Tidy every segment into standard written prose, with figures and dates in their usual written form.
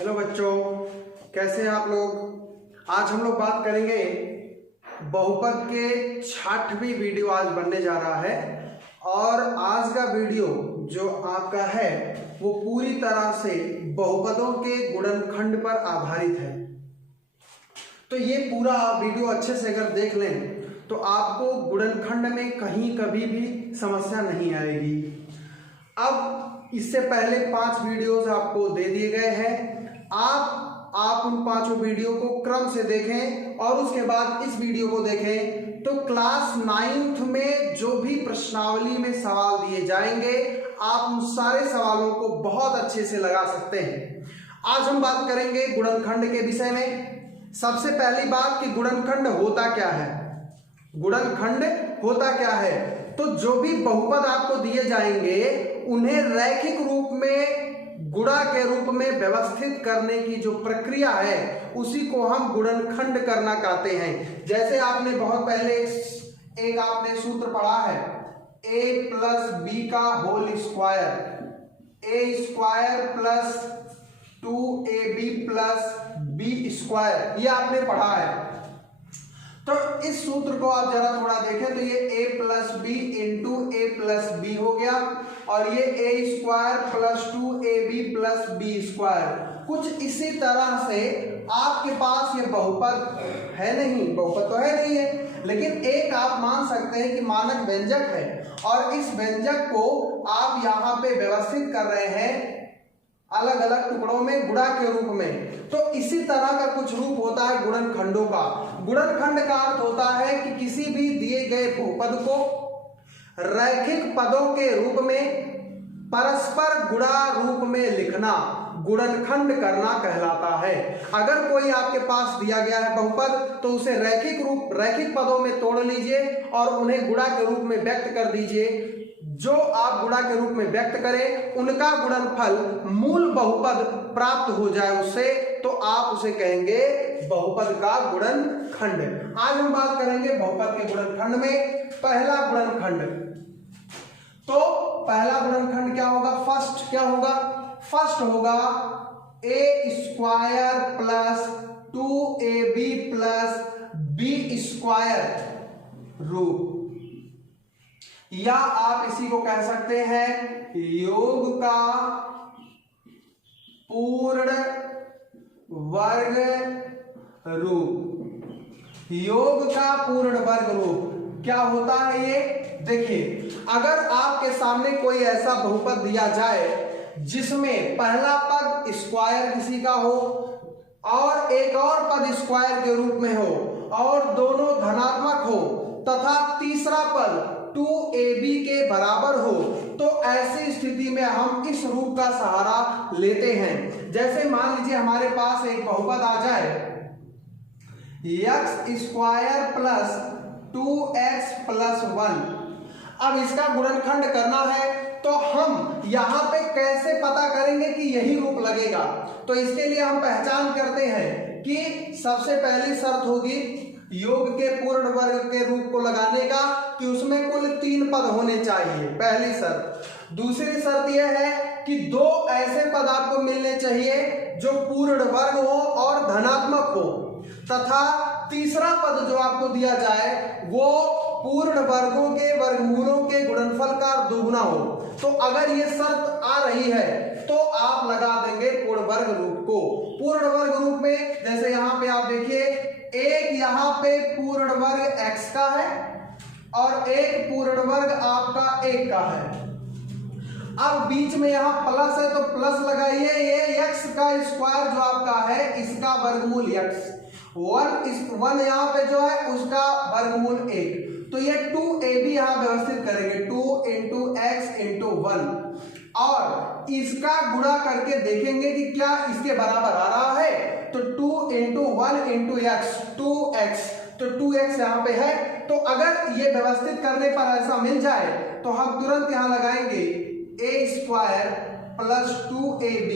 Hello बच्चों, कैसे हैं आप लोग। आज हम लोग बात करेंगे बहुपद के 6वीं वीडियो आज बनने जा रहा है। और आज का वीडियो जो आपका है वो पूरी तरह से बहुपदों के गुणनखंड पर आधारित है। तो ये पूरा वीडियो अच्छे से अगर देख लें तो आपको गुणनखंड में कहीं कभी भी समस्या नहीं आएगी। अब इससे पहले 5 वीडियोस आपको दे दिए गए हैं। आप उन 5 वीडियो को क्रम से देखें और उसके बाद इस वीडियो को देखें तो क्लास 9th में जो भी प्रश्नावली में सवाल दिए जाएंगे आप उन सारे सवालों को बहुत अच्छे से लगा सकते हैं। आज हम बात करेंगे गुणनखंड के विषय में। सबसे पहली बात कि गुणनखंड होता क्या है। गुणनखंड होता क्या है तो जो भी बहुपद आपको दिए जाएंगे उन्हें रैखिक रूप में गुणा के रूप में व्यवस्थित करने की जो प्रक्रिया है उसी को हम गुणनखंड करना कहते हैं। जैसे आपने बहुत पहले एक आपने सूत्र पढ़ा है a प्लस बी का whole square, a square plus 2ab plus b square, ये आपने पढ़ा है। तो इस सूत्र को आप जरा थोड़ा देखें तो ये a plus b into a plus b हो गया और ये a square plus 2ab plus b square. कुछ इसी तरह से आपके पास ये बहुपद है नहीं, बहुपद तो है नहीं है, लेकिन एक आप मान सकते हैं कि मानक व्यंजक है और इस व्यंजक को आप यहाँ पे व्यवस्थित कर रहे हैं अलग अलग टुकड़ों में गुणा के रूप में। तो इसी तरह का कुछ रूप होता है गुणनखंडों का। गुणनखंड का अर्थ होता है कि किसी भी दिए गए बहुपद को रैखिक पदों के रूप में परस्पर गुणा रूप में लिखना गुणनखंड करना कहलाता है। अगर कोई आपके पास दिया गया है बहुपद तो उसे रैखिक पदों में तोड़ लीजिए और उन्हें गुणा के रूप में व्यक्त कर दीजिए। जो आप गुणा के रूप में व्यक्त करें उनका गुणनफल मूल बहुपद प्राप्त हो जाए उससे, तो आप उसे कहेंगे बहुपद का गुणनखंड। आज हम बात करेंगे बहुपद के गुणनखंड में। पहला गुणनखंड, तो पहला गुणनखंड क्या होगा? फर्स्ट होगा a square plus 2ab plus b square रूप, या आप इसी को कह सकते हैं योग का पूर्ण वर्ग रूप। योग का पूर्ण वर्ग रूप क्या होता है ये? देखिए, अगर आपके सामने कोई ऐसा बहुपद दिया जाए जिसमें पहला पद स्क्वायर किसी का हो और एक और पद स्क्वायर के रूप में हो और दोनों धनात्मक हो तथा तीसरा पद 2ab के बराबर हो, तो ऐसी स्थिति में हम इस रूप का सहारा लेते हैं। जैसे मान लीजिए हमारे पास एक बहुपद आ जाए x square plus 2x plus 1। अब इसका गुणनखंड करना है तो हम यहाँ पे कैसे पता करेंगे कि यही रूप लगेगा? तो इसके लिए हम पहचान करते हैं कि सबसे पहली शर्त होगी योग के पूर्ण वर्ग के रूप को लगाने का कि उसमें कुल 3 पद होने चाहिए, पहली शर्त। दूसरी शर्त यह है कि 2 ऐसे पद आपको मिलने चाहिए जो पूर्ण वर्ग हो और धनात्मक हो, तथा तीसरा पद जो आपको दिया जाए वो पूर्ण वर्गों के वर्गमूलों के गुणनफल का दुगुना हो। तो अगर ये शर्त आ रही है तो आप लगा देंगे पूर्ण वर्ग रूप को। पूर्ण वर्ग रूप में जैसे यहाँ पे आप देखिए, एक यहाँ पे पूर्ण वर्ग x का है और एक पूर्ण वर्ग आपका 1 का है। अब बीच में यहाँ प्लस है तो प्लस लगाइए, ये x का स्क्वायर जो आपका है इसका वर्गमूल x, 1 यहाँ पे जो है उसका वर्गमूल 1, तो ये 2ab यहाँ व्यवस्थित करेंगे, 2 इंटू एक्स इंटू 1 और इसका गुणा करके देखेंगे कि क्या इसके बराबर आ रहा है। तो 2 इंटू 1 इंटू एक्स 2x, तो 2x यहाँ पे है। तो अगर ये व्यवस्थित करने पर ऐसा मिल जाए तो हम तुरंत यहाँ लगाएंगे a square plus 2ab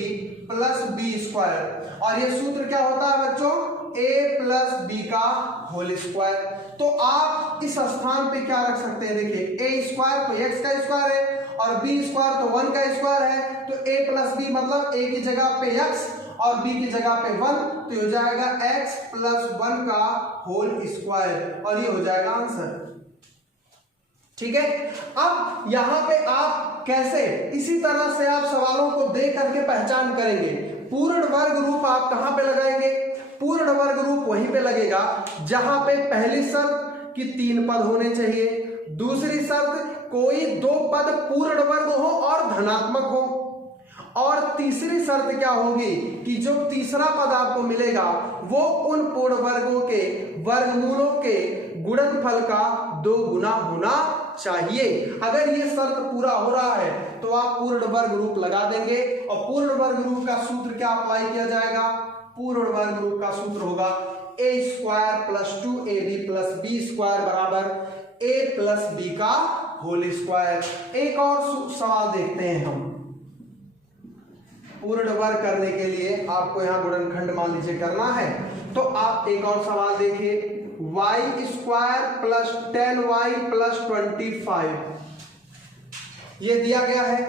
plus b square, और ये सूत्र क्या होता है बच्चों? a प्लस बी का होल स्क्वायर। तो आप इस स्थान पे क्या रख सकते हैं? देखिए, a स्क्वायर तो x का स्क्वायर है और b स्क्वायर तो 1 का स्क्वायर है, तो a प्लस बी मतलब a की जगह पे x और b की जगह पे 1, तो हो जाएगा x प्लस 1 का होल स्क्वायर, और ये हो जाएगा आंसर। ठीक है, अब यहां पे आप कैसे, इसी तरह से आप सवालों को देख करके पहचान करेंगे। पूर्ण वर्ग रूप आप कहां पे लगाएंगे? पूर्ण वर्ग रूप वहीं पे लगेगा जहां पे पहली शर्त कि 3 पद होने चाहिए, दूसरी शर्त कोई 2 पद पूर्ण वर्ग हो और धनात्मक हो, और तीसरी शर्त क्या होगी कि जो तीसरा पद आपको मिलेगा वो उन पूर्ण वर्गों के वर्गमूलों के गुणनफल का 2 गुना होना चाहिए। अगर ये शर्त पूरा हो रहा है तो आप पूर्ण वर्ग रूप लगा देंगे, और पूर्ण वर्ग रूप का सूत्र क्या अप्लाई किया जाएगा? पूर्ण वर्ग रूप का सूत्र होगा a square plus 2ab plus b square बराबर a प्लस b का होल स्क्वायर। एक और सवाल देखते हैं हम। पूर्ण वर्ग करने के लिए आपको यहां गुणनखंड मान लीजिए करना है, तो आप एक और सवाल देखिए, y square plus 10y plus 25 ये दिया गया है।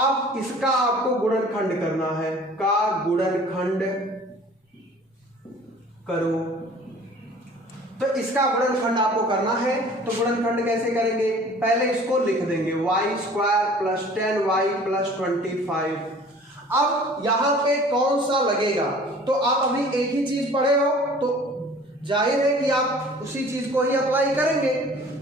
अब इसका आपको गुणनखंड करना है, का गुणनखंड करो। तो इसका गुणनखंड आपको करना है, तो गुणनखंड कैसे करेंगे? पहले इसको लिख देंगे y square plus 10y plus 25। अब यहां पे कौन सा लगेगा? तो आप अभी एक ही चीज पढ़े हो तो जाहिर है कि आप उसी चीज को ही अप्लाई करेंगे।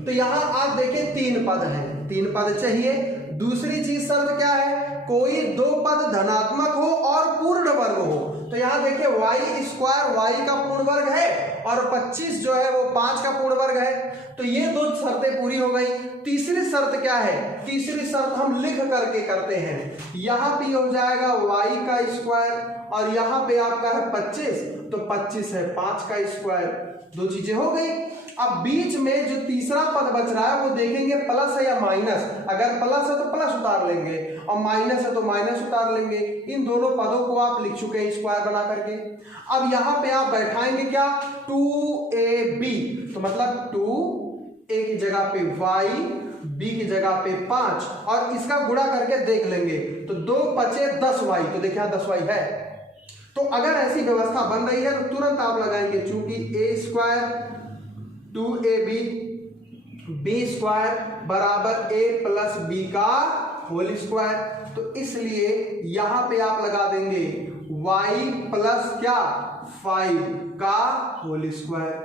तो यहां आप देखिए 3 पद हैं, 3 पद चाहिए। दूसरी चीज शर्त क्या है? कोई 2 पद धनात्मक हो और पूर्ण वर्ग हो। तो यहां देखिए y स्क्वायर y का पूर्ण वर्ग है और 25 जो है वो 5 का पूर्ण वर्ग है। तो ये 2 शर्तें पूरी हो गई। तीसरी शर्त क्या है? तीसरी शर्त हम लिख करके करते हैं। यहां पे हो जाएगा y का स्क्वायर और यहां पे आपका है 25, तो 25 है 5 का स्क्वायर। 2 चीजें हो गई। अब बीच में जो तीसरा पद बच रहा है वो देखेंगे प्लस है या माइनस। अगर प्लस है तो प्लस उतार लेंगे और माइनस है तो माइनस उतार लेंगे। इन दोनों पदों को आप लिख चुके हैं स्क्वायर बना करके। अब यहां पे आप बैठाएंगे क्या? 2ab, तो मतलब 2a की जगह पे y, b की जगह पे 5 और इसका गुणा करके देख लेंगे तो 2 बचे 10y, तो देखिए 10y है। तो अगर ऐसी व्यवस्था बन रही है तो तुरंत आप लगाएंगे, चूंकि a square 2ab b square बराबर a प्लस b का होल स्क्वायर, तो इसलिए यहां पे आप लगा देंगे y प्लस क्या 5 का होल स्क्वायर।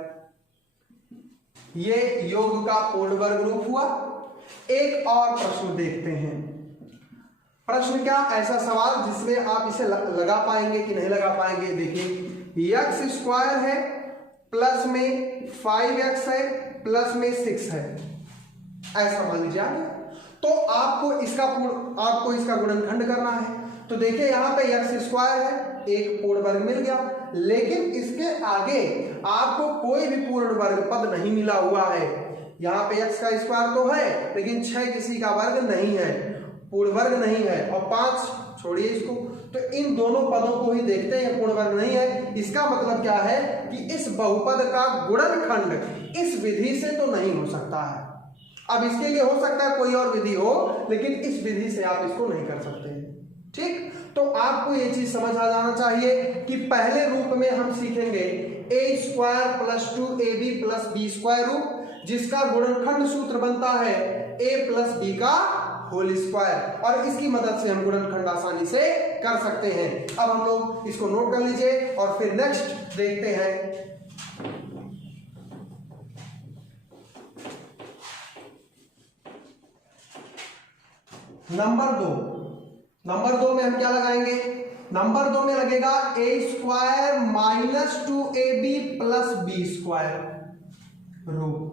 ये योग का पूर्ण वर्ग रूप हुआ। एक और प्रश्न देखते हैं। प्रश्न क्या? ऐसा सवाल जिसमें आप इसे लगा पाएंगे कि नहीं लगा पाएंगे। देखिए x स्क्वायर है, प्लस में 5x है, प्लस में 6 है, ऐसा मान लीजिए। तो आपको इसका गुणनखंड करना है। तो देखिए यहां पे x स्क्वायर है, एक पूर्ण वर्ग मिल गया, लेकिन इसके आगे आपको कोई भी पूर्ण वर्ग पद नहीं मिला हुआ है। यहाँ पे x का स्क्वायर तो है लेकिन 6 किसी का वर्ग नहीं है, पूर्ण वर्ग नहीं है, और 5 छोड़िए इसको। तो इन दोनों पदों को ही देखते हैं, पूर्ण वर्ग नहीं है। इसका मतलब क्या है कि इस बहुपद का गुणनखंड इस विधि से तो नहीं हो सकता है। अब इसके लिए हो सकता है कोई और विधि हो, लेकिन इस विधि से आप इसको नहीं कर सकते हैं। ठीक, तो आपको ये चीज समझ आ जाना चाहिए कि पहले रूप में हम सीखेंगे a square plus 2ab plus b square रूप, जिसका गुणनखंड सूत्र बनता है a प्लस b का होल स्क्वायर, और इसकी मदद से हम गुणनखंड आसानी से कर सकते हैं। अब हम लोग इसको नोट कर लीजिए और फिर नेक्स्ट देखते हैं। नंबर 2 में हम क्या लगाएंगे? नंबर 2 में लगेगा a square minus 2ab plus b square रूप।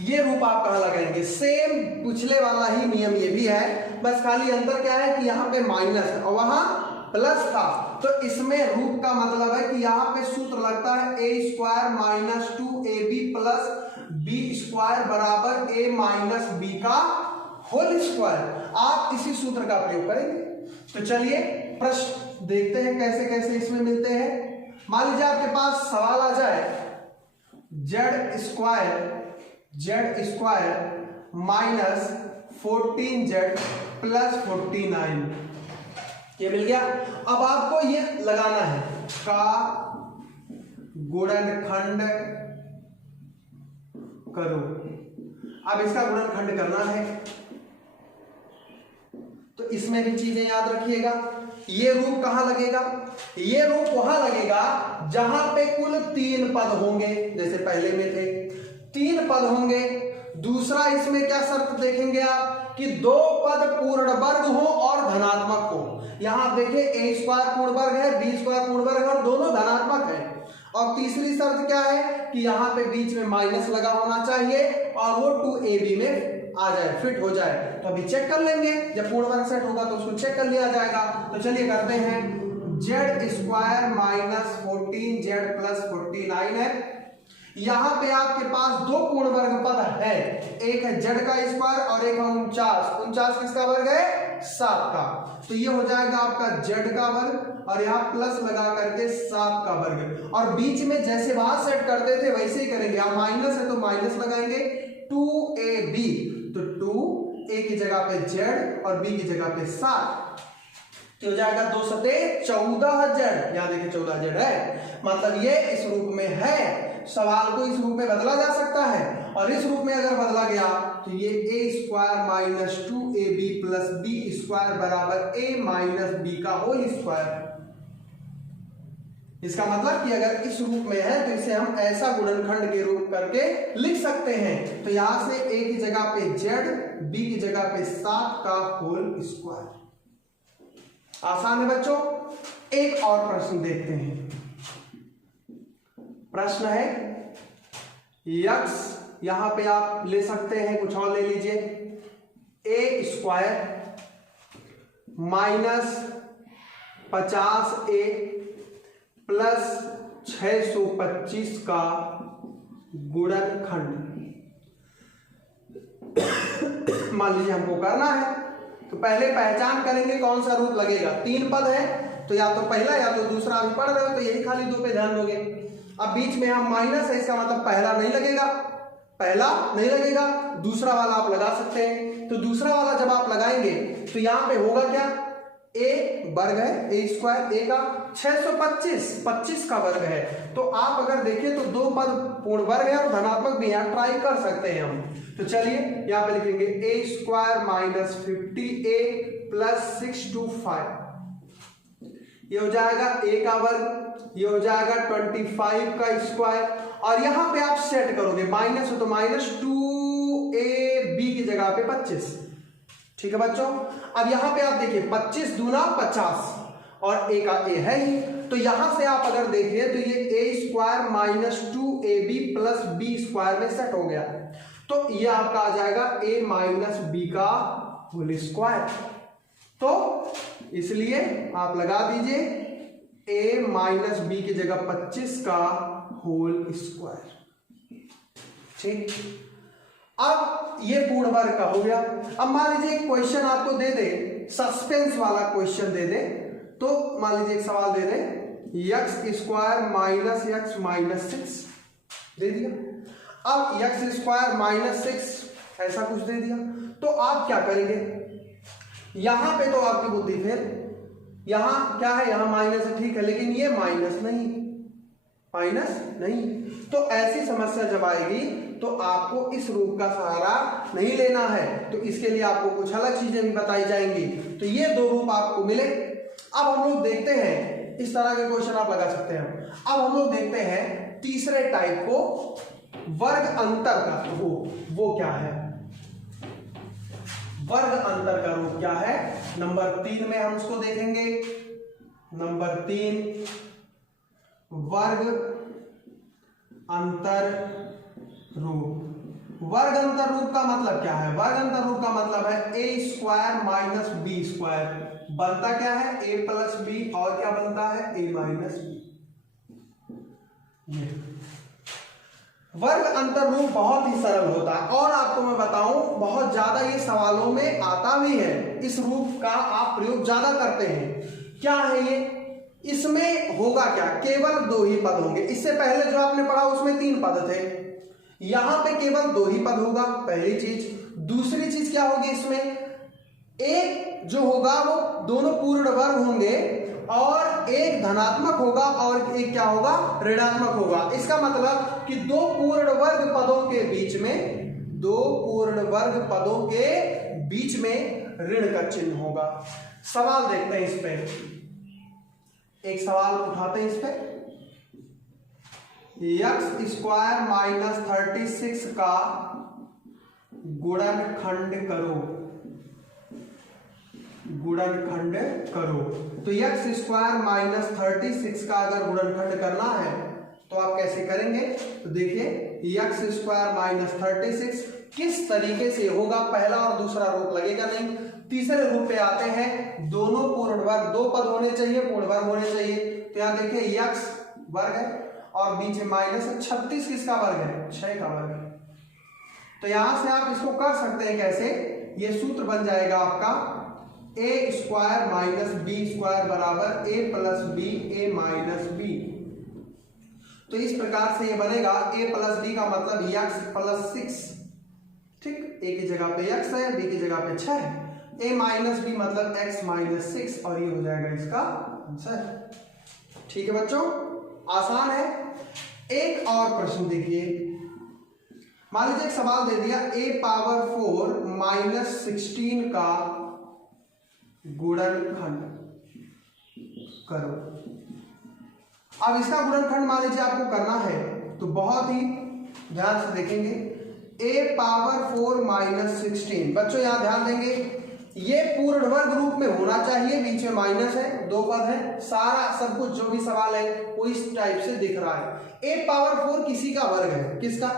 ये रूप आप कहां लगाएंगे? सेम पिछले वाला ही नियम ये भी है, बस खाली अंतर क्या है कि यहाँ पे माइनस है और वहां प्लस था। तो इसमें रूप का मतलब है कि यहाँ पे सूत्र लगता है a square minus 2ab plus b square बराबर a माइनस b का होल स्क्वायर। आप इसी सूत्र का प्रयोग करेंगे। तो चलिए प्रश्न देखते हैं कैसे कैसे इसमें मिलते हैं। मान लीजिए आपके पास सवाल आ जाए z square minus 14z plus 49 ये मिल गया। अब आपको ये लगाना है का गुणनखंड करो। अब इसका गुणनखंड करना है तो इसमें भी चीजें याद रखिएगा। ये रूप कहां लगेगा? ये रूप वहां लगेगा जहां पे कुल 3 पद होंगे, जैसे पहले में थे 3 पद होंगे। दूसरा इसमें क्या शर्त देखेंगे आप कि 2 पद पूर्ण वर्ग हो और धनात्मक हो। यहां देखिए ए स्क्वायर पूर्ण वर्ग है, बी स्क्वायर पूर्ण वर्ग है और दोनों धनात्मक है। और तीसरी शर्त क्या है कि यहां पे बीच में माइनस लगा होना चाहिए और वो 2ab में आ जाए, फिट हो जाए। तो अभी चेक कर लेंगे, जब पूर्ण वर्ग सेट होगा तो उसको चेक कर लिया जाएगा। तो चलिए करते हैं। Z square minus 14 Z plus 49 है। यहां पे आपके पास 2 पूर्ण वर्ग पद है, एक है जेड का स्क्वायर और एक है 49 किसका वर्ग है? 7 का। तो ये हो जाएगा आपका जेड का वर्ग और यहाँ प्लस लगा करके 7 का वर्ग। और बीच में जैसे वहां सेट करते थे वैसे ही करेंगे। यहाँ माइनस है तो माइनस लगाएंगे 2ab, तो 2a की जगह पे जेड और b की जगह पे 7, तो हो जाएगा 2 सते 14 जेड। यहां देखिए 14 जेड है, मतलब ये इस रूप में है। सवाल को इस रूप में बदला जा सकता है और इस रूप में अगर बदला गया तो ये a square minus 2ab plus b square बराबर a माइनस b का होल स्क्वायर। इसका मतलब कि अगर इस रूप में है तो इसे हम ऐसा गुणनखंड के रूप करके लिख सकते हैं। तो यहां से a की जगह पे z, b की जगह पे 7 का होल स्क्वायर। आसान है बच्चों। एक और प्रश्न देखते हैं। प्रश्न है यक्स, यहां पे आप ले सकते हैं, कुछ और ले लीजिए, ए स्क्वायर माइनस 50a प्लस 625 का गुणनखंड। मान लीजिए हमको करना है तो पहले पहचान करेंगे कौन सा रूप लगेगा। 3 पद है तो या तो पहला या तो दूसरा। अभी पढ़ रहे हो तो यही खाली 2 पे ध्यान दोगे। अब बीच में हम माइनस है, इसका मतलब पहला नहीं लगेगा, पहला नहीं लगेगा, दूसरा वाला आप लगा सकते हैं। तो दूसरा वाला जब आप लगाएंगे तो यहां पे होगा क्या? a वर्ग है, a स्क्वायर, a का 625 का वर्ग है। तो आप अगर देखें तो 2 पद पूर्ण वर्ग है और धनात्मक भी है, ट्राई कर सकते हैं हम। तो चलिए यहां पे लिखेंगे a square minus 50a plus 625, ये हो जाएगा a का वर्ग, ये हो जाएगा 25 का स्क्वायर। और यहां पे आप सेट करोगे, माइनस हो तो माइनस 2ab की जगह पे 25। ठीक है बच्चों। अब यहां पे आप देखिए 25 दूना 50 और a का a है ही, तो यहां से आप अगर देखिए तो ये a square minus 2ab plus b square में सेट हो गया। तो ये आपका आ जाएगा a माइनस b का होल स्क्वायर। तो इसलिए आप लगा दीजिए a माइनस b की जगह 25 का होल स्क्वायर। ठीक, अब ये पूर्ण वर्ग का हो गया। अब मान लीजिए एक क्वेश्चन आपको दे दे, सस्पेंस वाला क्वेश्चन दे दे, तो मान लीजिए एक सवाल दे दे x square minus x minus 6 दे दिया। अब यक्स स्क्वायर माइनस 6 ऐसा कुछ दे दिया, तो आप क्या करेंगे? यहां पे तो आपकी बुद्धि फेल, यहां क्या है, यहां माइनस है, ठीक है, लेकिन ये माइनस नहीं, माइनस नहीं। तो ऐसी समस्या जब आएगी तो आपको इस रूप का सहारा नहीं लेना है, तो इसके लिए आपको कुछ अलग चीजें भी बताई जाएंगी। तो ये 2 रूप आपको मिले। अब हम लोग देखते हैं, इस तरह के क्वेश्चन आप लगा सकते हैं। अब हम लोग देखते हैं तीसरे टाइप को, वर्ग अंतर का वो क्या है, वर्ग अंतर का रूप क्या है। नंबर 3 में हम उसको देखेंगे। नंबर 3 वर्ग अंतर रूप। वर्ग अंतर रूप का मतलब क्या है? वर्ग अंतर रूप का मतलब है a square minus b square, बनता क्या है a प्लस बी, और क्या बनता है a माइनस बी। वर्ग अंतर रूप बहुत ही सरल होता है और आपको मैं बताऊं बहुत ज्यादा ये सवालों में आता भी है। इस रूप का आप प्रयोग ज्यादा करते हैं। क्या है ये? इसमें होगा क्या, केवल 2 ही पद होंगे। इससे पहले जो आपने पढ़ा उसमें 3 पद थे, यहां पे केवल 2 ही पद होगा, पहली चीज। दूसरी चीज क्या होगी, इसमें एक जो होगा वो दोनों पूर्ण वर्ग होंगे और एक धनात्मक होगा और एक क्या होगा, ऋणात्मक होगा। इसका मतलब कि दो पूर्ण वर्ग पदों के बीच में ऋण का चिन्ह होगा। सवाल देखते हैं इस पे, एक सवाल उठाते हैं इस पे। x² - 36 का गुणनखंड करो। तो x² - 36 का अगर गुणनखंड करना है तो आप कैसे करेंगे? तो देखिए x² - 36 किस तरीके से होगा, पहला और दूसरा रूप लगेगा नहीं। तीसरे रूप पे आते हैं, दोनों पूर्ण वर्ग, दो पद होने चाहिए, पूर्ण वर्ग होने चाहिए। तो यहां देखिए x वर्ग है और बीच में माइनस है, 36 किसका वर्ग है? 6 का वर्ग है। तो यहां से आप इसको कर सकते हैं कैसे, ये सूत्र बन जाएगा आपका a² - b² बराबर a + b a - b। तो इस प्रकार से ये बनेगा a + b का मतलब x + 6, ठीक, a की जगह पे x है, b की जगह पे 6 है, a - b मतलब x - 6 और ये हो जाएगा इसका आंसर। ठीक है बच्चों, आसान है। एक और प्रश्न देखिए, मान लीजिए एक सवाल दे दिया a⁴ - 16 का गुणनखंड करो। अब इसका गुणनखंड मान लीजिए आपको करना है तो बहुत ही ध्यान से देखेंगे। a⁴ - 16, बच्चों यहां ध्यान देंगे, ये पूर्ण वर्ग रूप में होना चाहिए, बीच में माइनस है, दो पद है, सारा सब कुछ जो भी सवाल है वो इस टाइप से दिख रहा है। a⁴ किसी का वर्ग है, किसका?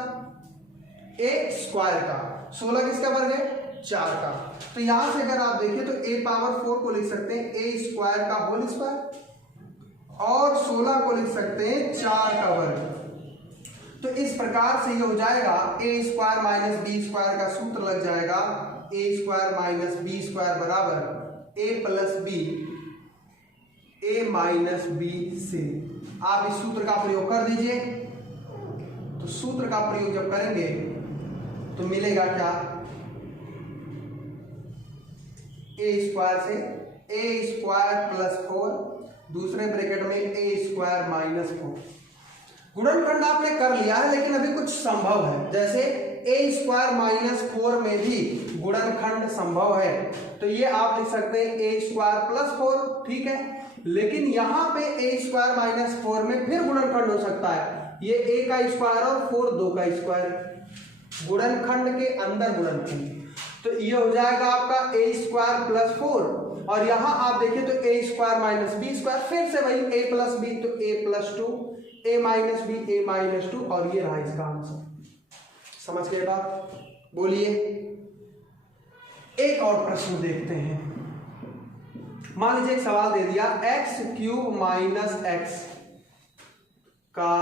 a² का। 16 किसका वर्ग है? 4 का। तो यहां से अगर आप देखिए तो a⁴ को लिख सकते हैं a² का होल स्क्वायर और 16 को लिख सकते हैं 4 का वर्ग। तो इस प्रकार से ये हो जाएगा a² - b² का सूत्र लग जाएगा a² - b² बराबर a + b a - b से। आप इस सूत्र का प्रयोग कर दीजिए। तो सूत्र का प्रयोग जब करेंगे तो मिलेगा क्या, a² से a² + 4, दूसरे ब्रैकेट में a² - 4। गुणनखंड आपने कर लिया है, लेकिन अभी कुछ संभव है, जैसे a² - 4 में भी गुणनखंड संभव है। तो ये आप लिख सकते हैं a² + 4, ठीक है। लेकिन यहां पे a² - 4 में फिर गुणनखंड हो सकता है, ये a का स्क्वायर और 4 2 का स्क्वायर, गुणनखंड के अंदर गुणनखंड। तो ये हो जाएगा आपका a² + 4 और यहां आप देखिए तो a² - b², फिर से वही a + b, तो a + 2 a - b a - 2 और ये रहा इसका आंसर। समझ गए बात? बोलिए। एक और प्रश्न देखते हैं। मान लीजिए एक सवाल दे दिया x³ - x का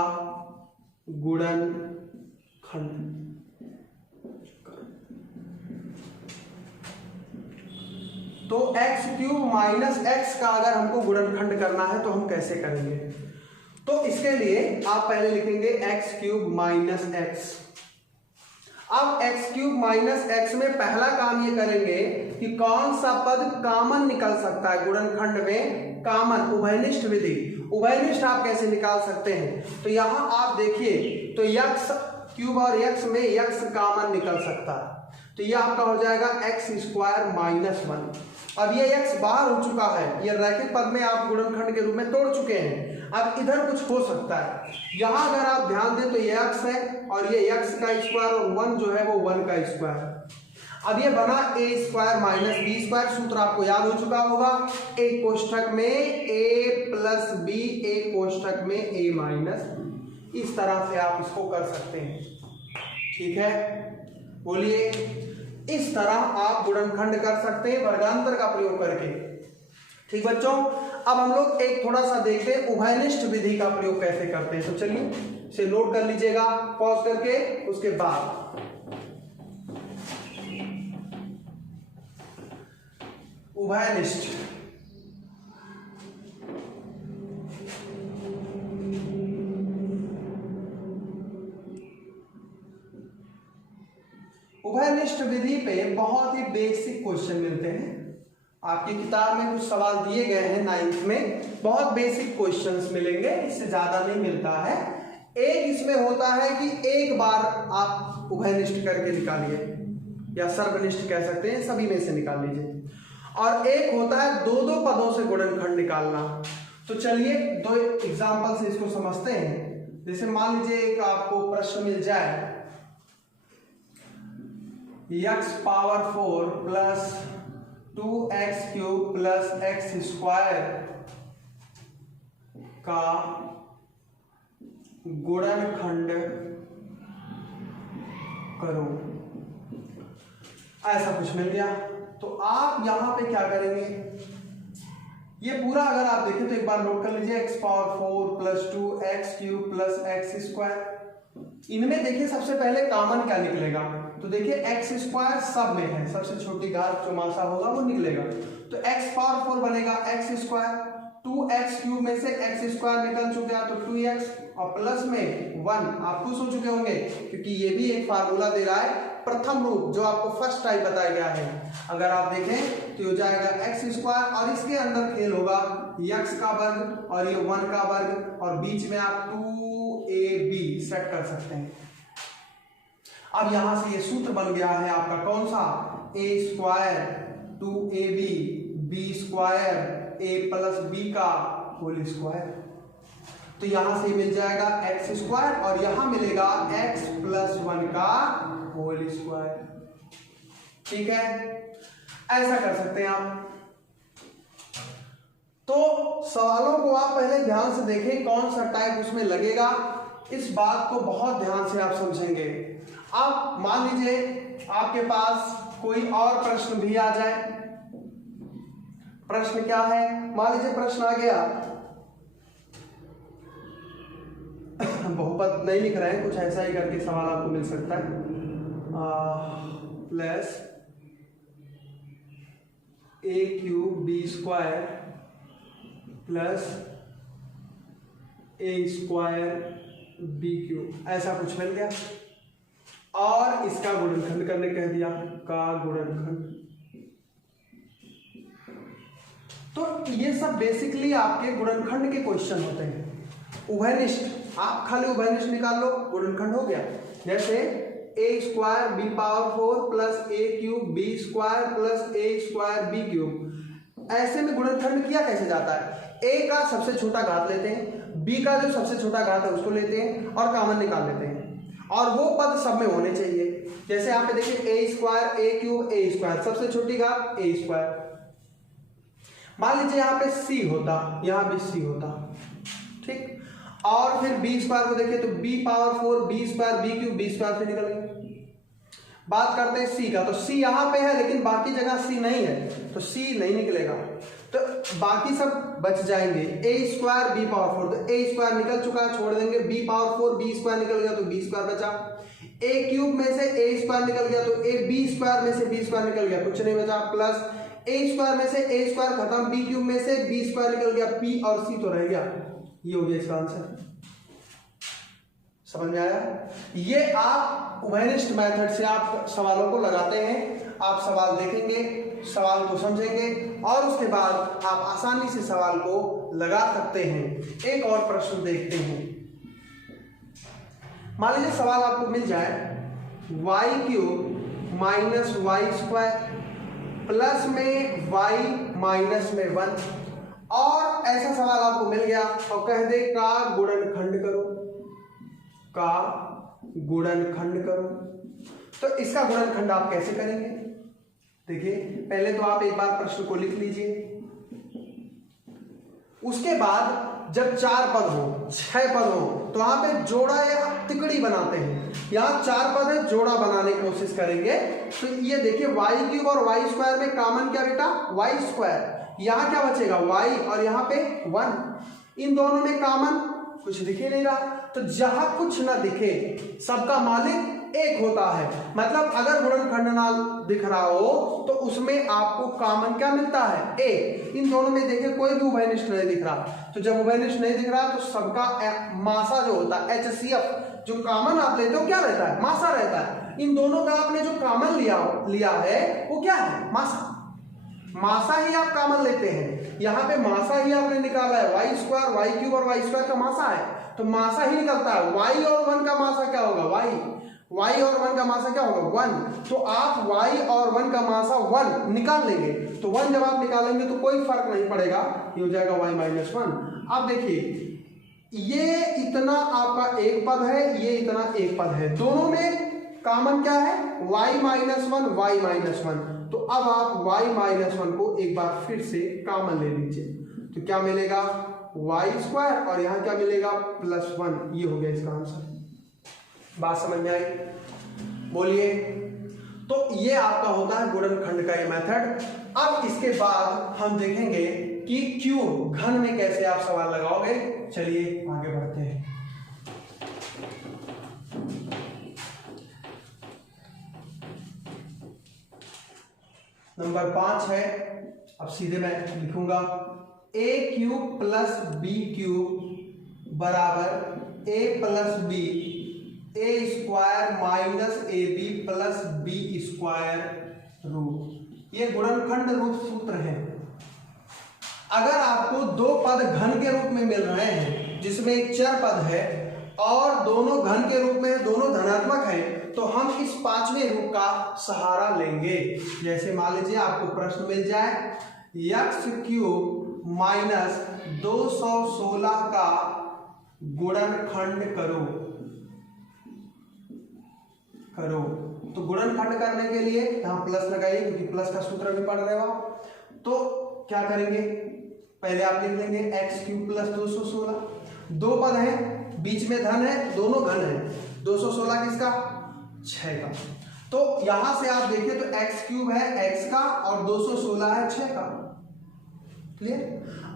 गुणनखंड। तो x³ - x का अगर हमको गुणनखंड करना है तो हम कैसे करेंगे? तो इसके लिए आप पहले लिखेंगे x³ - x। अब x³ - x में पहला काम ये करेंगे कि कौन सा पद कॉमन निकल सकता है गुणनखंड में, कॉमन, उभयनिष्ठ विधि। उभयनिष्ठ आप कैसे निकाल सकते हैं? तो यहां आप देखिए तो x³ और x में x कॉमन निकल सकता है, तो ये आपका हो जाएगा x² - 1। अब ये x बाहर हो चुका है, ये रैखिक पद में आप गुणनखंड के रूप में तोड़ चुके हैं। अब इधर कुछ हो सकता है, यहां अगर आप ध्यान दें तो ये x है और ये x का स्क्वायर और 1 जो है वो 1 का स्क्वायर। अब ये बना a² - b², सूत्र आपको याद हो चुका होगा, एक कोष्ठक में a + b, एक कोष्ठक में a - इस तरह से आप इसको कर सकते हैं। ठीक है, बोलिए। इस तरह आप गुणनखंड कर सकते हैं वर्गांतर का प्रयोग करके। ठीक बच्चों, अब हम लोग एक थोड़ा सा देखते हैं उभयनिष्ठ विधि का प्रयोग कैसे करते हैं। तो चलिए इसे नोट कर लीजिएगा पॉज करके, उसके बाद उभयनिष्ठ उभयनिष्ठ विधि पे बहुत ही बेसिक क्वेश्चन मिलते हैं। आपकी किताब में कुछ सवाल दिए गए हैं 9th में, बहुत बेसिक क्वेश्चंस मिलेंगे, इससे ज्यादा नहीं मिलता है। एक इसमें होता है कि एक बार आप उभयनिष्ठ करके निकालिए, या सर्वनिष्ठ कह सकते हैं, सभी में से निकाल लीजिए। और एक होता है दो दो पदों से गुणनखंड निकालना। तो चलिए दो एग्जाम्पल से इसको समझते हैं। जैसे मान लीजिए एक आपको प्रश्न मिल जाए, x power 4 plus 2x cube plus x square का गुणनखंड करो, ऐसा कुछ मिल गया। तो आप यहां पे क्या करेंगे, ये पूरा अगर आप देखें तो एक बार नोट कर लीजिए, x power 4 plus 2x cube plus x square. इनमें देखिए सबसे पहले कॉमन क्या निकलेगा, तो देखिए x स्क्वायर सब में है, सबसे छोटी घात जो मासा होगा वो निकलेगा। तो x पावर 4 बनेगा x स्क्वायर, 2x क्यूब में से x स्क्वायर निकल चुका, तो 2x और प्लस में 1। आप खुश हो चुके होंगे क्योंकि ये भी एक फार्मूला दे रहा है, प्रथम रूप जो आपको फर्स्ट टाइप बताया गया है। अगर आप देखें तो हो जाएगा x स्क्वायर और इसके अंदर खेल होगा x का वर्ग और ये 1 का वर्ग, और बीच में आप 2ab सेट कर सकते हैं। अब यहां से ये सूत्र बन गया है आपका कौन सा, a square 2ab b square a plus b का होल स्क्वायर। तो यहां से मिल जाएगा x स्क्वायर और यहां मिलेगा x प्लस 1 का होल स्क्वायर। ठीक है, ऐसा कर सकते हैं आप। तो सवालों को आप पहले ध्यान से देखें कौन सा टाइप उसमें लगेगा, इस बात को बहुत ध्यान से आप समझेंगे। अब मान लीजिए आपके पास कोई और प्रश्न भी आ जाए। प्रश्न क्या है, मान लीजिए प्रश्न आ गया, बहुपद नहीं लिख रहे हैं, कुछ ऐसा ही करके सवाल आपको मिल सकता है, plus a cube b square plus a square b cube, ऐसा कुछ मिल गया। और इसका गुणनखंड करने कह दिया, का गुणनखंड। तो ये सब बेसिकली आपके गुणनखंड के क्वेश्चन होते हैं। उभयनिष्ठ, आप खाली उभयनिष्ठ निकाल लो, गुणनखंड हो गया। जैसे a square b power 4 plus a cube b square plus a square b cube, ऐसे में गुणनखंड किया कैसे जाता है, a का सबसे छोटा घात लेते हैं, b का जो सबसे छोटा घात है उसको लेते हैं और कॉमन निकाल लेते हैं, और वो पद सब में होने चाहिए। जैसे यहाँ पे देखिए a square a cube a square, सबसे छोटी घात a स्क्वायर। मान लीजिए यहाँ पे c होता, यहाँ भी c होता, ठीक। और फिर b स्क्वायर को देखिए तो b power 4 b square b cube b square से निकल गया। बात करते हैं c का, तो c यहाँ पे है लेकिन बाकी जगह c नहीं है, तो c नहीं निकलेगा, तो बाकी सब बच जाएंगे। a स्क्वायर b पावर 4, तो a स्क्वायर निकल चुका है, छोड़ देंगे। b पावर 4 b स्क्वायर निकल गया तो b स्क्वायर बचा। a क्यूब में से a स्क्वायर निकल गया तो a b स्क्वायर में से b स्क्वायर निकल गया, कुछ नहीं बचा। प्लस a स्क्वायर में से a स्क्वायर खत्म, b क्यूब में से b स्क्वायर निकल गया, p और c तो रह गया। ये हो गया इसका आंसर। समझ में आया? ये आप उभयनिष्ठ मेथड से आप सवालों को लगाते हैं। आप सवाल देखेंगे, सवाल को समझेंगे और उसके बाद आप आसानी से सवाल को लगा सकते हैं। एक और प्रश्न देखते हैं। मान लीजिए सवाल आपको मिल जाए y cube minus y square plus में y माइनस में 1, और ऐसा सवाल आपको मिल गया और कह दे का गुणनखंड करो, का गुणनखंड करो। तो इसका गुणनखंड आप कैसे करेंगे? देखिए पहले तो आप एक बार प्रश्न को लिख लीजिए, उसके बाद जब 4 पद हो 6 पद हो तो वहां पे जोड़ा या तिकड़ी बनाते हैं। यहाँ 4 पद है, जोड़ा बनाने की कोशिश करेंगे। तो ये देखिए y क्यूब और y स्क्वायर में कॉमन क्या बेटा, y स्क्वायर। यहाँ क्या बचेगा y और यहाँ पे 1, इन दोनों में कॉमन कुछ दिख ही नहीं रहा। तो जहां कुछ ना दिखे सबका मालिक एक होता है, मतलब अगर गुणनखंड ना दिख रहा हो तो उसमें आपको कॉमन क्या मिलता है, ए। इन दोनों में देखिए कोई भी उभयनिष्ठ नहीं दिख रहा, तो जब उभयनिष्ठ नहीं दिख रहा तो सबका मासा जो होता है HCF, जो कॉमन आप लेते हो क्या रहता है, मासा रहता है। इन दोनों का आपने जो कॉमन लिया है वो क्या है, मासा। मासा ही आप कॉमन लेते हैं, यहाँ पे मासा ही आपने निकाला है, वाई स्क्वायर वाई क्यूब और वाई स्क्वायर का मासा है तो मासा ही निकलता है। वाई और 1 का मासा क्या होगा, वाई और 1 का मासा क्या होगा 1, तो आप y और 1 का मासा 1 निकाल लेंगे। तो 1 जब आप निकालेंगे तो कोई फर्क नहीं पड़ेगा, ये हो जाएगा y माइनस 1। अब देखिए ये इतना आपका एक पद है, ये इतना एक पद है, दोनों में कॉमन क्या है y माइनस 1 y माइनस 1। तो अब आप y माइनस 1 को एक बार फिर से कॉमन ले लीजिए तो क्या मिलेगा y स्क्वायर और यहाँ क्या मिलेगा +1। ये हो गया इसका आंसर। बात समझ में आई, बोलिए। तो ये आपका होता है गुणनखंड का ये मेथड। अब इसके बाद हम देखेंगे कि क्यूब घन में कैसे आप सवाल लगाओगे। चलिए आगे बढ़ते हैं। नंबर 5 है, अब सीधे मैं लिखूंगा a cube plus b cube बराबर a plus b a square minus a b plus b square root. ये गुणनखंड रूप सूत्र है। अगर आपको दो पद घन के रूप में मिल रहे हैं जिसमें एक चर पद है और दोनों घन के रूप में है, दोनों धनात्मक है, तो हम इस पांचवें रूप का सहारा लेंगे। जैसे मान लीजिए आपको प्रश्न मिल जाए x क्यूब माइनस 216 का गुणनखंड करो तो गुणनखंड करने के लिए यहां प्लस लगाइए क्योंकि प्लस का सूत्र भी पढ़ रहे हो। तो क्या करेंगे, पहले आप लिख लेंगे x क्यूब प्लस 216, दो पद है बीच में धन है, दोनों घन है, 216 किसका 6 का। तो यहां से आप देखिए तो x क्यूब है x का और 216 है 6 का। क्लियर।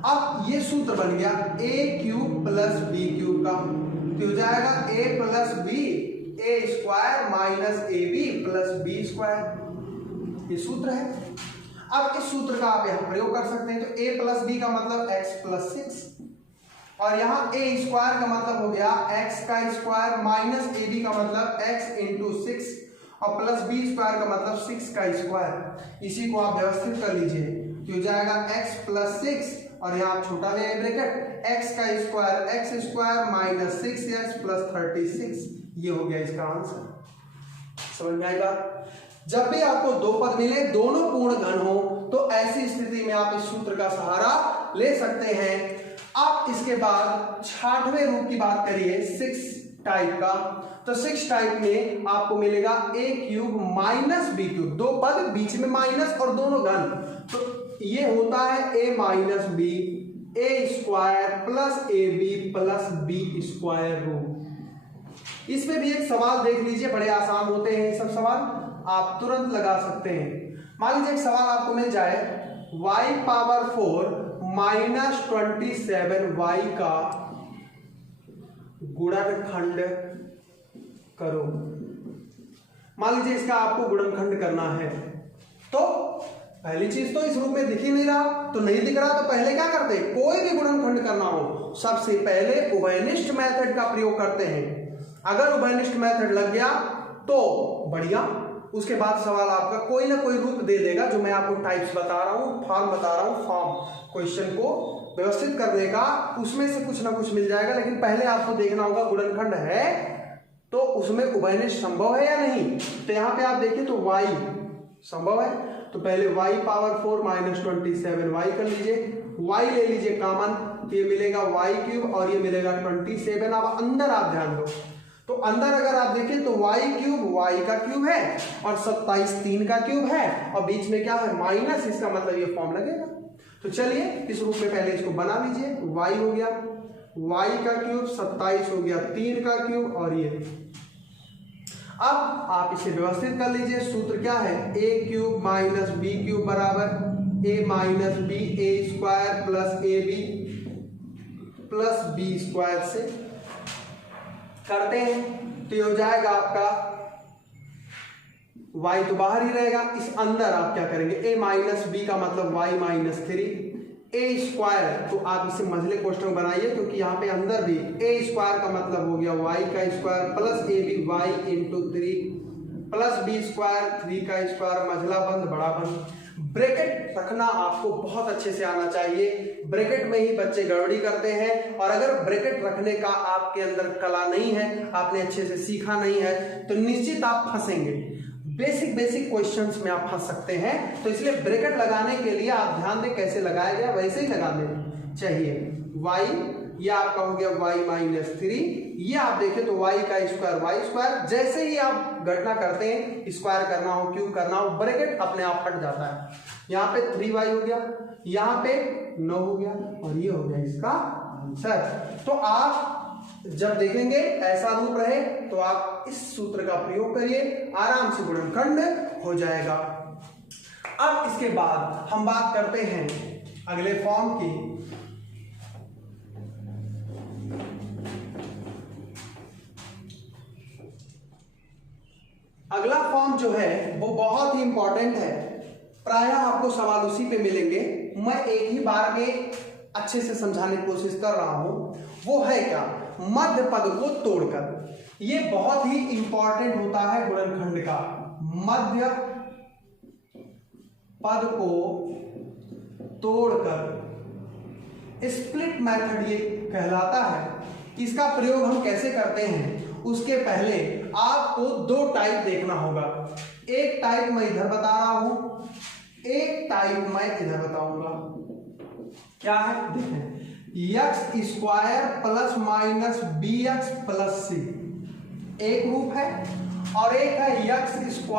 अब ये सूत्र बन गया a cube plus b cube का, तो हो जाएगा a plus b a square minus a b plus b square. ये सूत्र है। अब इस सूत्र का आप यहां प्रयोग कर सकते हैं। तो a प्लस बी का मतलब x प्लस 6 और यहाँ a स्क्वायर का मतलब हो गया x का स्क्वायर माइनस ए बी का मतलब x इंटू 6 और प्लस बी स्क्वायर का मतलब 6 का स्क्वायर। इसी को आप व्यवस्थित कर लीजिए तो हो जाएगा x प्लस 6 और यहाँ आप छोटा ले ब्रैकेट x का square x square minus 6x plus 36। ये हो गया इसका आंसर। समझ में आई बात। जब भी आपको दो पद मिले दोनों पूर्ण घन हो तो ऐसी स्थिति में आप इस सूत्र का सहारा ले सकते हैं। अब इसके बाद 6वें रूप की बात करिए 6 टाइप का। तो 6 टाइप में आपको मिलेगा a cube minus b cube, दो पद बीच में माइनस और दोनों घन, तो ये होता है a minus b a square plus a b plus b square root. इसमें भी एक सवाल देख लीजिए, बड़े आसान होते हैं ये सब सवाल, आप तुरंत लगा सकते हैं। मान लीजिए एक सवाल आपको मिल जाए y पावर 4 माइनस 27 y का गुणनखंड करो। मान लीजिए इसका आपको गुणनखंड करना है। तो पहली चीज तो इस रूप में दिख ही नहीं रहा, तो नहीं दिख रहा तो पहले क्या करते हैं, कोई भी गुणनखंड करना हो सबसे पहले उभयनिष्ठ मेथड का प्रयोग करते हैं। अगर उभयनिष्ठ मेथड लग गया तो बढ़िया, उसके बाद सवाल आपका कोई ना कोई रूप दे देगा, जो मैं आपको टाइप्स बता रहा हूँ, फॉर्म बता रहा हूँ, फॉर्म क्वेश्चन को व्यवस्थित कर देगा, उसमें से कुछ ना कुछ मिल जाएगा। लेकिन पहले आपको देखना होगा गुणनखंड है तो उसमें उभयनिष्ठ संभव है या नहीं। तो यहाँ पे आप देखिए तो y संभव है, तो पहले y पावर 4 माइनस 27 y कर लीजिए, y ले लीजिए कॉमन, तो ये मिलेगा y क्यूब और ये मिलेगा 27। अब अंदर आप ध्यान दो, तो अंदर अगर आप देखें तो y क्यूब y का क्यूब है और 27 3 का क्यूब है और बीच में क्या है माइनस, इसका मतलब ये फॉर्म लगेगा। तो चलिए इस रूप में पहले इसको बना लीजिए, y हो गया y का क्यूब 27 हो गया 3 का क्यूब और ये। अब आप इसे व्यवस्थित कर लीजिए। सूत्र क्या है, a cube minus b cube बराबर a minus b a square plus a b plus b square से करते हैं तो ये हो जाएगा आपका y तो बाहर ही रहेगा, इस अंदर आप क्या करेंगे a माइनस बी का मतलब y माइनस 3 ए स्क्वायर, तो आप इसे मंझले कोष्ठक बनाइए क्योंकि यहाँ पे अंदर भी ए स्क्वायर का मतलब हो गया y का square plus a b y into 3 plus b square 3 का स्क्वायर, मंझला बंद बड़ा बंद। ब्रैकेट रखना आपको बहुत अच्छे से आना चाहिए। ब्रैकेट में ही बच्चे गड़बड़ी करते हैं, और अगर ब्रैकेट रखने का आपके अंदर कला नहीं है, आपने अच्छे से सीखा नहीं है, तो निश्चित आप फंसेंगे। बेसिक क्वेश्चंस में आप फंस सकते हैं। तो इसलिए ब्रैकेट लगाने के लिए आप ध्यान दें कैसे लगाया गया, वैसे ही लगाने चाहिए। y ये आपका हो गया y-3, ये आप देखें तो y का स्क्वायर y²। जैसे ही आप गणना करते हैं, स्क्वायर करना हो, क्यूब करना हो, ब्रैकेट अपने आप हट जाता है। यहाँ पे 3y हो गया, यहाँ पे 9 हो गया, और ये हो गया इसका आंसर। तो आप जब देखेंगे ऐसा रूप रहे तो आप इस सूत्र का प्रयोग करिए, आराम से गुणनखंड हो जाएगा। अब इसके बाद हम बात करते हैं अगले फॉर्म की। अगला फॉर्म जो है वो बहुत ही इंपॉर्टेंट है, प्रायः आपको सवाल उसी पे मिलेंगे। मैं एक ही बार में अच्छे से समझाने की कोशिश कर रहा हूं। वो है क्या? मध्य पद को तोड़कर। ये बहुत ही इंपॉर्टेंट होता है गुणनखंड का। मध्य पद को तोड़कर स्प्लिट मेथड ये कहलाता है। इसका प्रयोग हम कैसे करते हैं उसके पहले आपको दो टाइप देखना होगा। एक टाइप मैं इधर बता रहा हूं, एक टाइप मैं इधर बताऊंगा। क्या है देखें, x² plus minus bx plus c एक रूप है, और एक है x²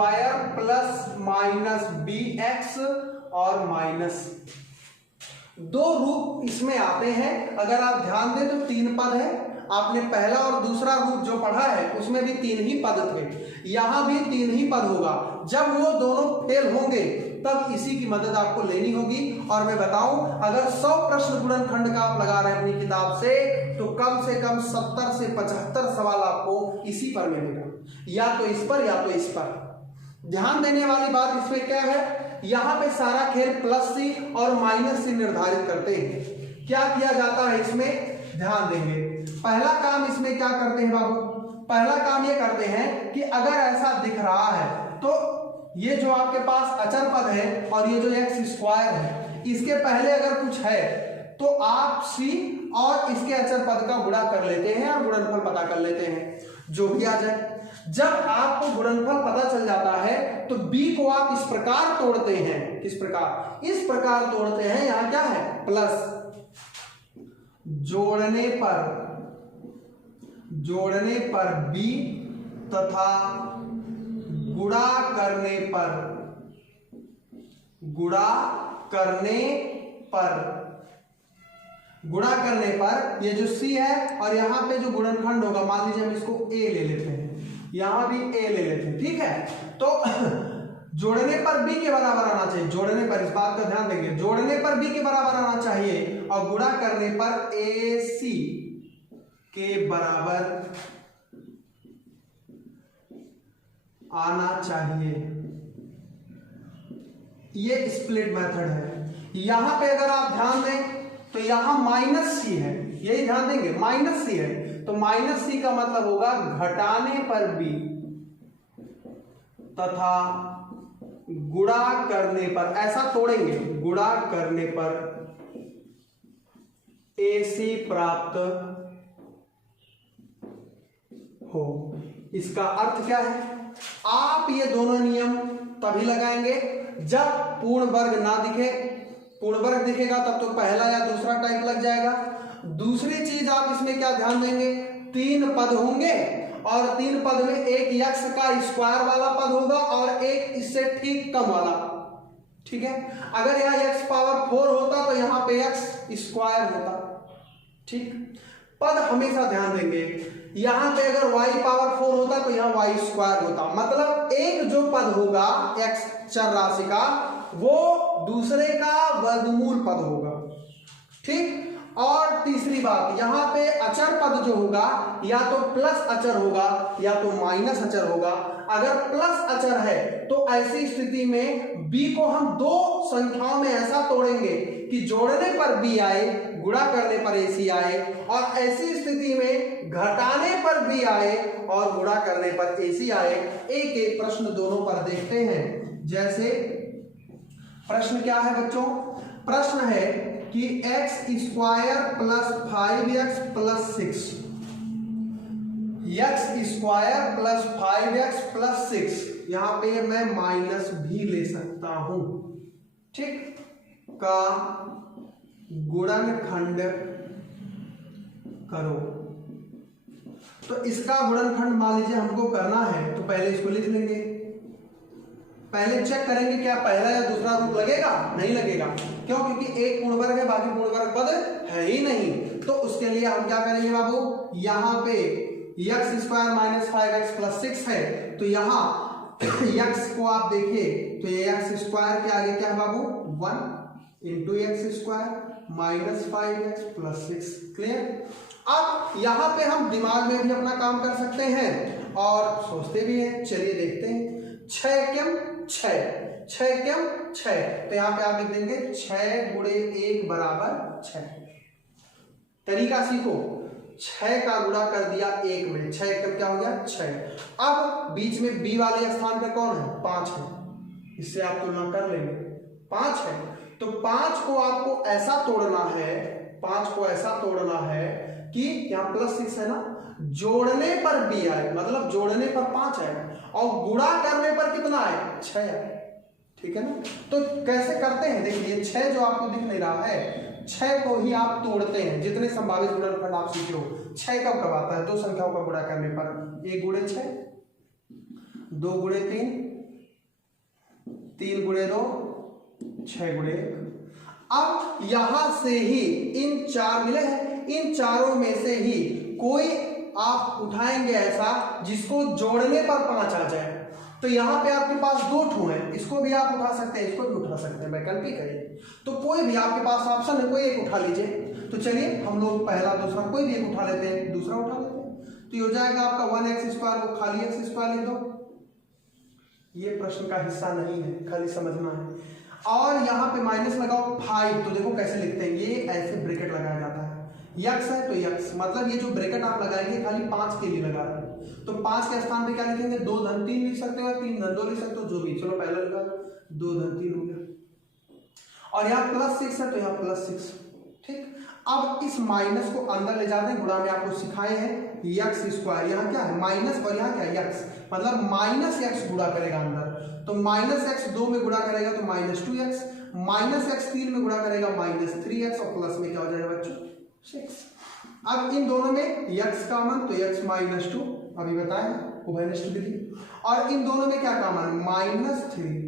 प्लस माइनस bx और माइनस। दो रूप इसमें आते हैं। अगर आप ध्यान दें तो 3 पद है। आपने पहला और दूसरा रूप जो पढ़ा है उसमें भी 3 ही पद थे, यहां भी 3 ही पद होगा। जब वो दोनों फेल होंगे तब इसी की मदद आपको लेनी होगी। और मैं बताऊं, अगर 100 प्रश्न गुणनखंड का आप लगा रहे हैं अपनी किताब से, तो कम से कम 70 से 75 सवाल आपको इसी पर मिलेगा, या तो इस पर या तो इस पर। ध्यान देने वाली बात इसमें क्या है, यहां पे सारा खेल प्लस सी और माइनस सी निर्धारित करते हैं। क्या किया जाता है इसमें, ध्यान देंगे। पहला काम इसमें क्या करते हैं बाबू, पहला काम ये करते हैं कि अगर ऐसा दिख रहा है तो ये जो आपके पास अचर पद है और ये जो x² है, इसके पहले अगर कुछ है तो आप c और इसके अचर पद का गुणा कर लेते हैं और गुणनफल पता कर लेते हैं, जो भी आ जाए। जब आपको गुणनफल पता चल जाता है तो b को आप इस प्रकार तोड़ते हैं। किस प्रकार? इस प्रकार तोड़ते हैं। यहां क्या है, प्लस जोड़ने पर b तथा गुणा करने पर ये जो c है, और यहां पे जो गुणनखंड होगा, मान लीजिए हम इसको a ले लेते हैं, यहां भी a ले लेते हैं, ठीक है। तो जोड़ने पर b के बराबर आना चाहिए, जोड़ने पर, इस बात का ध्यान देंगे, जोड़ने पर b के बराबर आना चाहिए और गुणा करने पर ac के बराबर आना चाहिए। ये स्प्लिट मेथड है। यहां पे अगर आप ध्यान दें तो यहां माइनस सी है, यही ध्यान देंगे, माइनस सी है, तो माइनस सी का मतलब होगा घटाने पर b तथा गुणा करने पर, ऐसा तोड़ेंगे, गुणा करने पर AC प्राप्त हो। इसका अर्थ क्या है, आप ये दोनों नियम तभी लगाएंगे जब पूर्ण वर्ग ना दिखे। पूर्ण वर्ग दिखेगा तब तो पहला या दूसरा टाइप लग जाएगा। दूसरी चीज आप इसमें क्या ध्यान देंगे, 3 पद होंगे और 3 पद में एक x का स्क्वायर वाला पद होगा और एक इससे ठीक कम वाला, ठीक है। अगर यहाँ x पावर 4 होता तो यहाँ पे x स्क्वायर होता, ठीक। पद हमेशा ध्यान देंगे, यहां पे अगर y पावर 4 होता तो यहाँ y स्क्वायर होता, मतलब एक जो पद होगा x चर राशि का वो दूसरे का वर्गमूल पद होगा, ठीक। और तीसरी बात, यहां पे अचर पद जो होगा या तो प्लस अचर होगा या तो माइनस अचर होगा। अगर प्लस अचर है तो ऐसी स्थिति में b को हम 2 संख्याओं में ऐसा तोड़ेंगे कि जोड़ने पर b आए, गुणा करने पर ac आए, और ऐसी स्थिति में घटाने पर b आए और गुणा करने पर ac आए। एक एक प्रश्न दोनों पर देखते हैं। जैसे प्रश्न क्या है बच्चों? प्रश्न है कि x square plus 5x plus 6, x square plus 5x plus 6, यहां पे मैं माइनस भी ले सकता हूं, ठीक, का गुणनखंड करो। तो इसका गुणनखंड मान लीजिए हमको करना है, तो पहले इसको लिख लेंगे, पहले चेक करेंगे क्या पहला या दूसरा रूप लगेगा, नहीं लगेगा, क्यों? क्योंकि एक पूर्ण वर्ग है, बाकी पूर्ण वर्ग पद है ही नहीं। तो उसके लिए हम क्या करेंगे बाबू, यहां पे x square minus 5x plus 6 है, तो यहां x को आप देखिए तो ये एक्स स्क्वायर के आगे क्या है बाबू, 1 into x square minus 5x plus 6। Clear? अब यहां पे हम दिमाग में भी अपना काम कर सकते हैं और सोचते भी हैं। चलिए देखते हैं, 6 क्यों 6, 6 क्यों 6, तो यहां पे आप लिख देंगे 6 गुणे 1 बराबर 6। तरीका सीखो, 6 का गुणा कर दिया 1 में, 6 कम क्या हो गया 6। अब बीच में b वाले स्थान पे कौन है, 5 है, इससे आप तुलना कर लेंगे, 5 है। तो 5 को आपको ऐसा तोड़ना है, 5 को ऐसा तोड़ना है कि यहाँ प्लस 6 है ना, जोड़ने पर b आए, मतलब जोड़ने पर 5 है और गुणा करने पर कितना है, 6 है, ठीक है ना। तो कैसे करते हैं देखिए, 6 जो आपको दिख नहीं रहा है, 6 को ही आप तोड़ते हैं। जितने संभावित गुणनखंड आप सीखे हो, 6 कब कब आता है, दो संख्याओं का गुणा करने पर, 1 गुणे 6, 2 गुणे 3, 3 गुणे 2, 6 गुणे 1। अब यहां से ही इन 4 मिले हैं, इन चारों में से ही कोई आप उठाएंगे ऐसा जिसको जोड़ने पर 5 आ जाए। तो यहां पे आपके पास 2 ठो है, इसको भी आप उठा सकते हैं, इसको भी उठा सकते हैं, वैकल्पिक है। तो कोई भी आपके पास ऑप्शन है, कोई एक उठा लीजिए। तो चलिए हम लोग पहला दूसरा कोई भी एक उठा लेते हैं, दूसरा उठा लेते हैं, तो ये हो जाएगा आपका 1x स्क्वायर, वो खाली x स्क्वायर लिख दो, ये प्रश्न का हिस्सा नहीं है, खाली समझना है। और यहाँ पे माइनस लगाओ 5, तो देखो कैसे लिखते हैं, ये ऐसे ब्रैकेट लगाया जाता है, यक्स है तो यक्स, मतलब ये जो ब्रैकेट आप लगाएंगे खाली 5 के लिए लगा रहे हैं। तो 5 के स्थान पे क्या लिखेंगे, 2 धन 3 लिख सकते हो, 3 धन 2 लिख सकते हो, जो भी, चलो पहला लिखा 2 धन 3 हो गया, और यहाँ प्लस 6 है तो यहाँ प्लस 6, ठीक। अब इस माइनस को अंदर ले जाते हैं, गुणा में आपको सिखाए हैं एक्स स्क्वायर, यहाँ क्या है माइनस और यहाँ क्या है एक्स, मतलब माइनस एक्स गुणा करेगा अंदर, तो माइनस एक्स 2 में गुणा करेगा तो माइनस 2x, माइनस एक्स 3 में गुणा करेगा माइनस 3x, और प्लस में क्या हो जाएगा बच्चों 6। अब इन दोनों में x कॉमन, तो x माइनस 2, अभी बताएं उभयनिष्ठ विधि, और इन दोनों में क्या कॉमन, माइनस 3,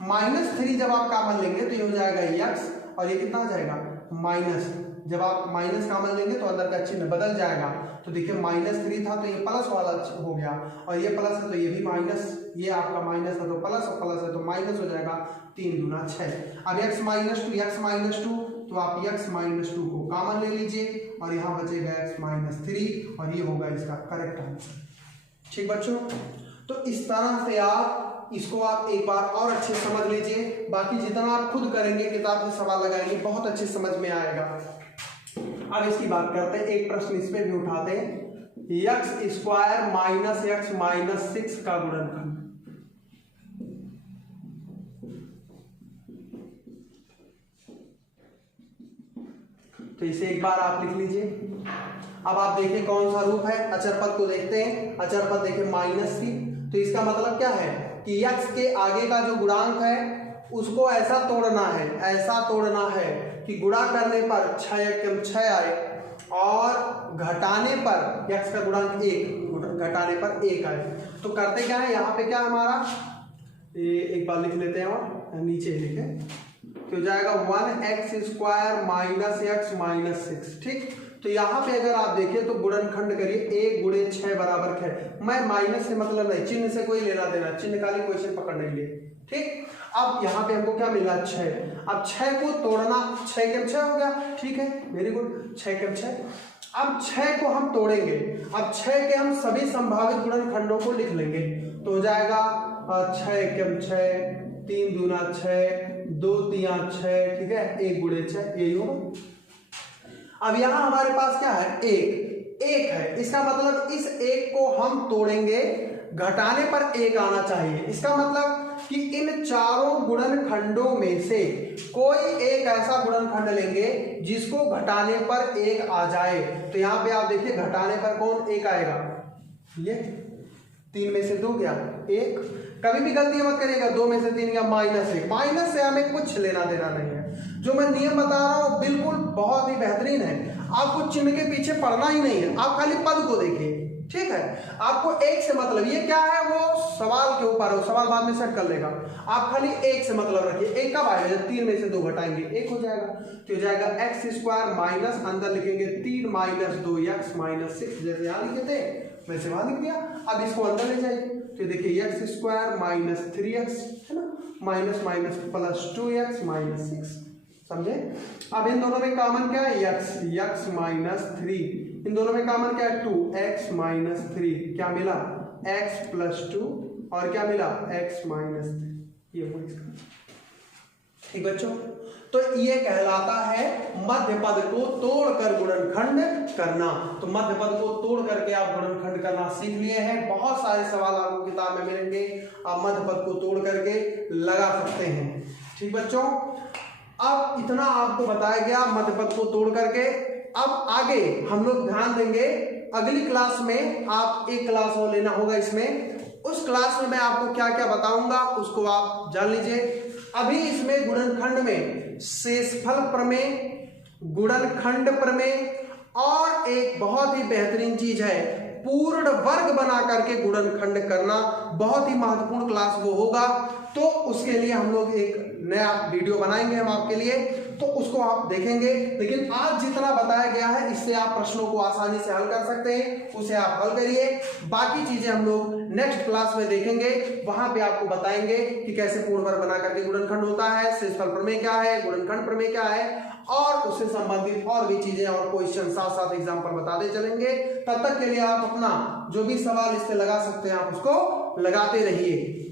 माइनस 3 जब आप कॉमन लेंगे तो ये हो जाएगा x, और ये कितना आ जाएगा माइनस, जब आप माइनस कॉमन लेंगे तो अंदर का चिन्ह बदल जाएगा। तो देखिए माइनस 3 था तो ये प्लस वाला हो गया, और ये प्लस है तो ये भी माइनस, ये आपका माइनस है तो प्लस, और प्लस है तो माइनस हो जाएगा, 3 दूना 6। अब x माइनस 2, x माइनस 2, तो आप x माइनस 2 को कॉमन ले लीजिए, और यहाँ बचेगा x माइनस 3, और ये होगा इसका करेक्ट आंसर। ठीक बच्चों, तो इस तरह से आप इसको आप एक बार और अच्छे समझ लीजिए, बाकी जितना आप खुद करेंगे, किताब से सवाल लगाएंगे, बहुत अच्छे समझ में आएगा। अब इसकी बात करते हैं, एक प्रश्न इस पे भी उठाते हैं, x square minus x minus 6 का गुणनखंड। तो इसे एक बार आप लिख लीजिए। अब आप देखिए कौन सा रूप है, अचर पद को देखते हैं, अचर पद देखिए माइनस की, तो इसका मतलब क्या है कि x के आगे का जो गुणांक है उसको ऐसा तोड़ना है, ऐसा तोड़ना है कि गुणा करने पर 6 आए, और घटाने पर x का गुणांक 1, घटाने पर 1 आए। तो करते क्या है, यहाँ पे क्या हमारा, एक बार लिख लेते हैं और नीचे लिखे, तो जाएगा 1x square minus x minus 6, ठीक। तो यहाँ पे अगर आप देखिए तो गुणनखंड करिए, 1 गुणे 6 बराबर 6, मैं माइनस से मतलब नहीं, चिन्ह से कोई लेना देना, चिन्ह काली क्वेश्चन पकड़ नहीं लिए, ठीक। अब यहाँ पे हमको क्या मिला 6, अब 6 को तोड़ना, 6 के 6 हो गया, ठीक है, वेरी गुड, 6 के 6। अब 6 को हम तोड़ेंगे, अब 6 के हम सभी संभावित गुणनखंडों को लिख लेंगे, तो हो जाएगा 6 के 6, 3 दूना 6, 2 तिया 6, ठीक है, 1 गुणे 6, यही होगा। अब यहां हमारे पास क्या है, 1 है, इसका मतलब इस 1 को हम तोड़ेंगे, घटाने पर 1 आना चाहिए, इसका मतलब कि इन चारों गुणनखंडों में से कोई एक ऐसा गुणनखंड लेंगे जिसको घटाने पर एक आ जाए। तो यहां पे आप देखिए घटाने पर कौन एक आएगा, ये 3 में से 2 क्या 1। कभी भी गलती मत करिएगा 2 में से 3 या -1, माइनस से हमें कुछ लेना देना नहीं है। जो मैं नियम बता रहा हूं बिल्कुल बहुत ही बेहतरीन है, आपको चिन्ह के पीछे पड़ना ही नहीं है, आप खाली पद को देखिए, ठीक है। आपको एक से मतलब, ये क्या है वो सवाल के ऊपर है, सवाल बाद में सेट कर लेगा, आप खाली एक से मतलब रखिए। एक कब आएगा, जब 3 में से 2 घटाएंगे 1 हो जाएगा, तो हो जाएगा x² माइनस अंदर लिखेंगे 3 - 2x - 6, जैसे यहां लिखे थे वैसे वहां लिख दिया। अब इसको अंदर ले जाइए, तो देखिए x² माइनस 3x है ना, माइनस माइनस प्लस 2x - 6, समझे। अब इन दोनों में कॉमन क्या है, x -3, इन दोनों में कॉमन क्या है 2x - 3, क्या मिला x + 2 और क्या मिला x - 3, ये हो इसका, ठीक बच्चों। तो ये कहलाता है मध्य पद को तोड़कर गुणनखंड करना। तो मध्य पद को तोड़ करके आप गुणनखंड करना सीख लिए हैं। बहुत सारे सवाल आपको किताब में मिलेंगे, आप मध्य पद को तोड़ करके लगा सकते हैं, ठीक बच्चों। अब इतना आपको बताया गया मध्य पद को तोड़ करके। अब आगे हम लोग ध्यान देंगे, अगली क्लास में आप एक क्लास और लेना होगा इसमें, उस क्लास में मैं आपको क्या क्या बताऊंगा उसको आप जान लीजिए। अभी इसमें गुणनखंड में शेषफल प्रमेय, गुणनखंड प्रमेय और एक बहुत ही बेहतरीन चीज है पूर्ण वर्ग बना करके गुणनखंड करना, बहुत ही महत्वपूर्ण क्लास वो होगा। तो उसके लिए हम लोग एक नया वीडियो बनाएंगे हम आपके लिए, तो उसको आप देखेंगे। लेकिन आज जितना बताया गया है इससे आप प्रश्नों को आसानी से हल कर सकते हैं, उसे आप हल करिए। बाकी चीजें हम लोग नेक्स्ट क्लास में देखेंगे, वहां पे आपको बताएंगे कि कैसे पूर्ण वर्ग बना करके गुणनखंड होता है, शेषफल प्रमेय क्या है, गुणनखंड प्रमेय क्या है, और उससे संबंधित और भी चीजें और क्वेश्चन साथ साथ एग्जाम्पल बताते चलेंगे। तब तक के लिए आप अपना जो भी सवाल इससे लगा सकते हैं आप उसको लगाते रहिए।